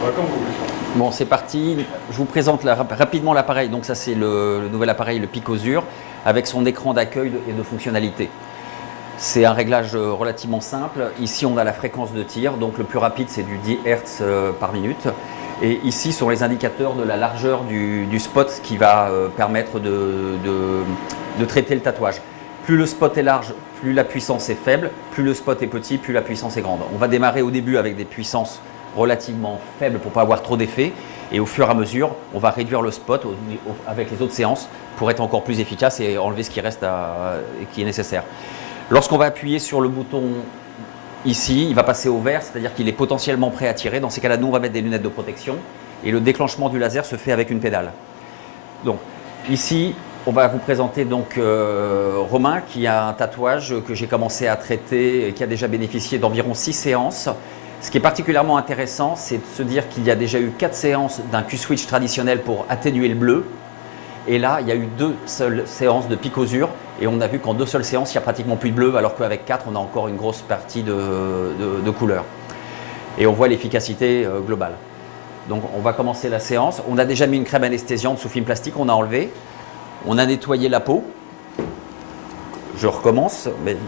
Comme vous voulez. Bon, c'est parti. Je vous présente rapidement l'appareil. Donc ça, c'est le nouvel appareil, le Picosur, avec son écran d'accueil et de fonctionnalité. C'est un réglage relativement simple. Ici, on a la fréquence de tir. Donc le plus rapide, c'est du 10 Hz par minute. Et ici sont les indicateurs de la largeur du spot qui va permettre de traiter le tatouage. Plus le spot est large, plus la puissance est faible. Plus le spot est petit, plus la puissance est grande. On va démarrer au début avec des puissances relativement faibles pour ne pas avoir trop d'effet. Et au fur et à mesure, on va réduire le spot avec les autres séances pour être encore plus efficace et enlever ce qui reste qui est nécessaire. Lorsqu'on va appuyer sur le bouton ici, il va passer au vert, c'est-à-dire qu'il est potentiellement prêt à tirer. Dans ces cas-là, nous, on va mettre des lunettes de protection et le déclenchement du laser se fait avec une pédale. Donc, ici, on va vous présenter donc Romain qui a un tatouage que j'ai commencé à traiter et qui a déjà bénéficié d'environ 6 séances. Ce qui est particulièrement intéressant, c'est de se dire qu'il y a déjà eu 4 séances d'un Q-switch traditionnel pour atténuer le bleu. Et là, il y a eu 2 seules séances de Picosur et on a vu qu'en 2 seules séances, il n'y a pratiquement plus de bleu, alors qu'avec 4, on a encore une grosse partie de couleur. Et on voit l'efficacité globale. Donc on va commencer la séance. On a déjà mis une crème anesthésiante sous film plastique, on a enlevé. On a nettoyé la peau. Je recommence, mais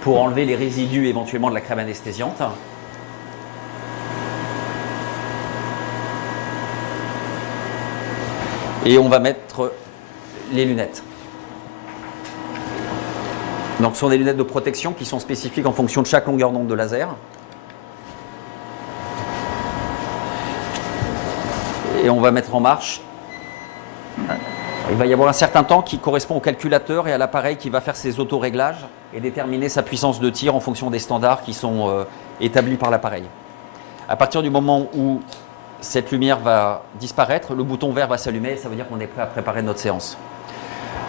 pour enlever les résidus éventuellement de la crème anesthésiante. Et on va mettre les lunettes. Donc ce sont des lunettes de protection qui sont spécifiques en fonction de chaque longueur d'onde de laser. Et on va mettre en marche. Il va y avoir un certain temps qui correspond au calculateur et à l'appareil qui va faire ses auto-réglages et déterminer sa puissance de tir en fonction des standards qui sont établis par l'appareil. À partir du moment où cette lumière va disparaître, le bouton vert va s'allumer et ça veut dire qu'on est prêt à préparer notre séance.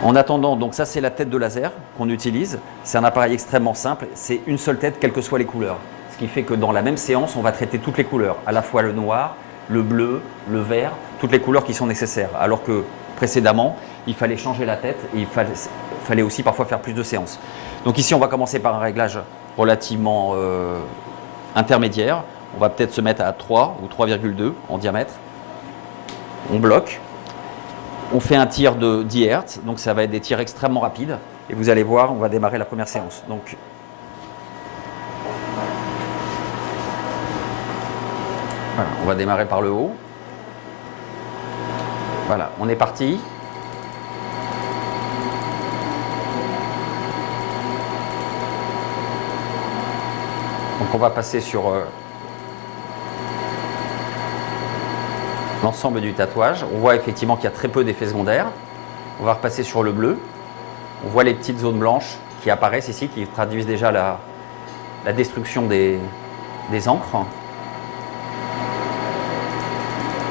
En attendant, donc ça c'est la tête de laser qu'on utilise. C'est un appareil extrêmement simple, c'est une seule tête quelles que soient les couleurs. Ce qui fait que dans la même séance, on va traiter toutes les couleurs, à la fois le noir, le bleu, le vert, toutes les couleurs qui sont nécessaires. Alors que précédemment, il fallait changer la tête et il fallait aussi parfois faire plus de séances. Donc ici, on va commencer par un réglage relativement intermédiaire. On va peut-être se mettre à 3 ou 3,2 en diamètre. On bloque. On fait un tir de 10 Hz, donc ça va être des tirs extrêmement rapides. Et vous allez voir, on va démarrer la première séance. Donc, voilà, on va démarrer par le haut. Voilà, on est parti. Donc on va passer sur l'ensemble du tatouage. On voit effectivement qu'il y a très peu d'effets secondaires. On va repasser sur le bleu. On voit les petites zones blanches qui apparaissent ici, qui traduisent déjà la destruction des encres.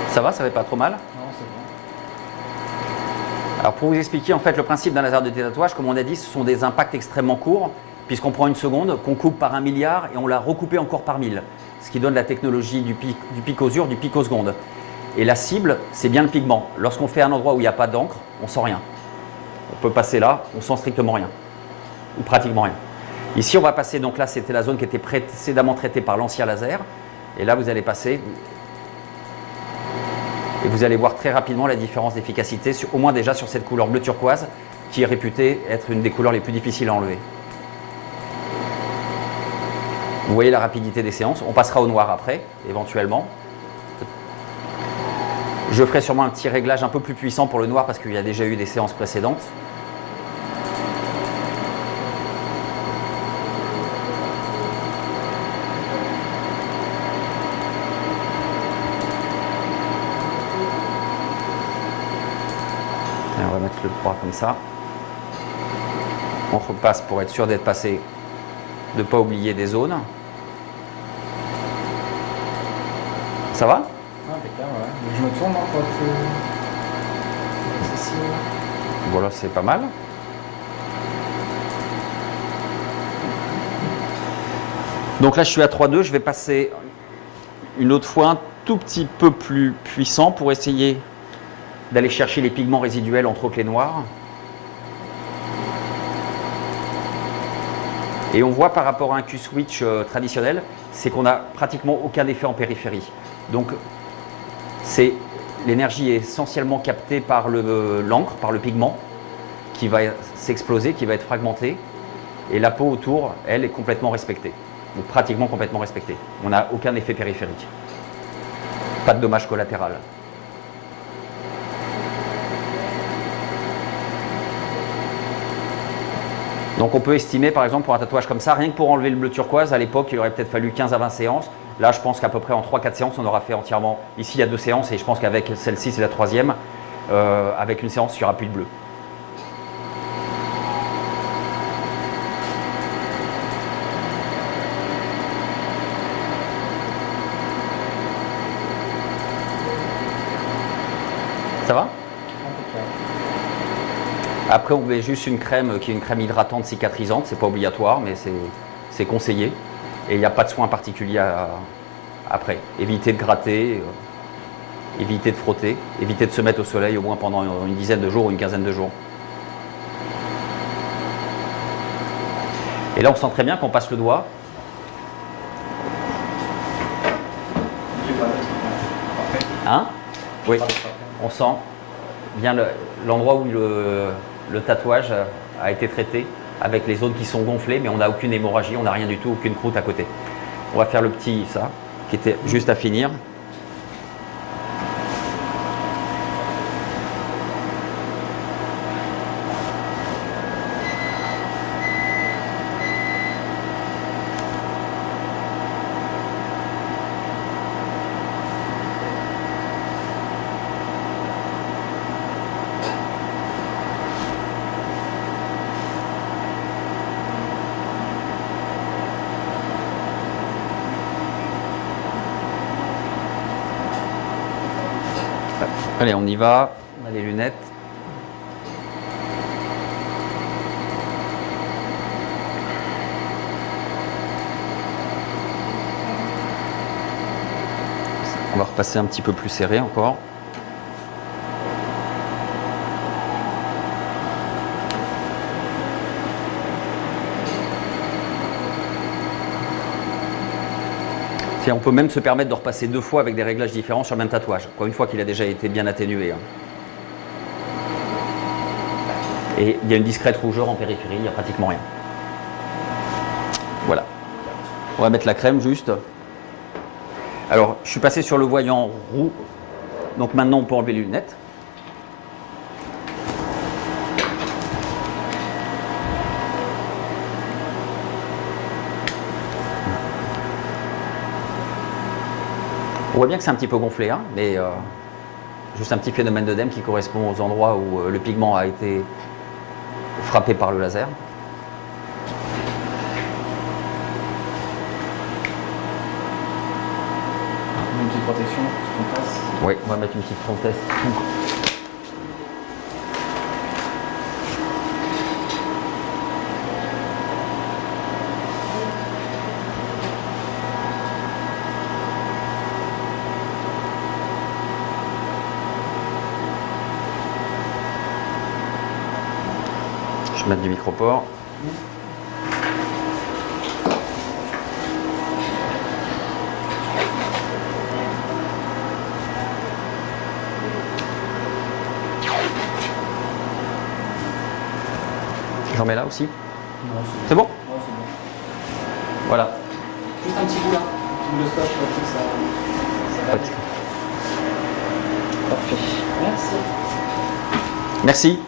Ça va, ça fait pas trop mal? Non, c'est bon. Alors pour vous expliquer en fait le principe d'un laser de tatouage, comme on a dit, ce sont des impacts extrêmement courts, puisqu'on prend une seconde, qu'on coupe par 1 milliard et on l'a recoupé encore par 1000. Ce qui donne la technologie du picosur, du picoseconde. Et la cible, c'est bien le pigment. Lorsqu'on fait un endroit où il n'y a pas d'encre, on ne sent rien. On peut passer là, on sent strictement rien. Ou pratiquement rien. Ici, on va passer, donc là, c'était la zone qui était précédemment traitée par l'ancien laser. Et là, vous allez passer. Et vous allez voir très rapidement la différence d'efficacité, au moins déjà sur cette couleur bleu turquoise, qui est réputée être une des couleurs les plus difficiles à enlever. Vous voyez la rapidité des séances. On passera au noir après, éventuellement. Je ferai sûrement un petit réglage un peu plus puissant pour le noir parce qu'il y a déjà eu des séances précédentes. Et on va mettre le droit comme ça. On repasse pour être sûr d'être passé, de ne pas oublier des zones. Ça va ? Impeccable, ouais. Je me tourne pour être accessible. Voilà, c'est pas mal. Donc là, je suis à 3,2. Je vais passer une autre fois un tout petit peu plus puissant pour essayer d'aller chercher les pigments résiduels, entre autres les noirs. Et on voit par rapport à un Q-switch traditionnel, c'est qu'on n'a pratiquement aucun effet en périphérie. Donc, l'énergie est essentiellement captée par l'encre, par le pigment, qui va s'exploser, qui va être fragmenté. Et la peau autour, elle, est complètement respectée. Donc pratiquement complètement respectée. On n'a aucun effet périphérique. Pas de dommage collatéral. Donc on peut estimer, par exemple, pour un tatouage comme ça, rien que pour enlever le bleu turquoise, à l'époque, il aurait peut-être fallu 15 à 20 séances. Là, je pense qu'à peu près en 3-4 séances, on aura fait entièrement. Ici, il y a 2 séances et je pense qu'avec celle-ci, c'est la 3e. Avec une séance, il n'y aura plus de bleu. Ça va? Après, on met juste une crème qui est une crème hydratante cicatrisante. C'est pas obligatoire, mais c'est conseillé. Et il n'y a pas de soin particulier après. Évitez de gratter, évitez de frotter, évitez de se mettre au soleil au moins pendant une dizaine de jours ou une quinzaine de jours. Et là, on sent très bien qu'on passe le doigt. Hein? Oui. On sent bien l'endroit où le tatouage a été traité avec les zones qui sont gonflées, mais on n'a aucune hémorragie, on n'a rien du tout, aucune croûte à côté. On va faire le petit, ça, qui était juste à finir. Allez, on y va. On a les lunettes. On va repasser un petit peu plus serré encore. On peut même se permettre de repasser 2 fois avec des réglages différents sur le même tatouage, une fois qu'il a déjà été bien atténué. Et il y a une discrète rougeur en périphérie, il n'y a pratiquement rien. Voilà. On va mettre la crème juste. Alors, je suis passé sur le voyant roux, donc maintenant on peut enlever les lunettes. On voit bien que c'est un petit peu gonflé, hein, mais juste un petit phénomène d'œdème qui correspond aux endroits où le pigment a été frappé par le laser. Une petite protection, qu'on passe. Oui, on va mettre une petite prothèse. Je vais mettre du micropore. J'en mets là aussi. C'est bon? Non, c'est bon. Voilà. Juste un petit bout là. Un petit bout de scotch, ça va. Ok. Parfait. Merci. Merci.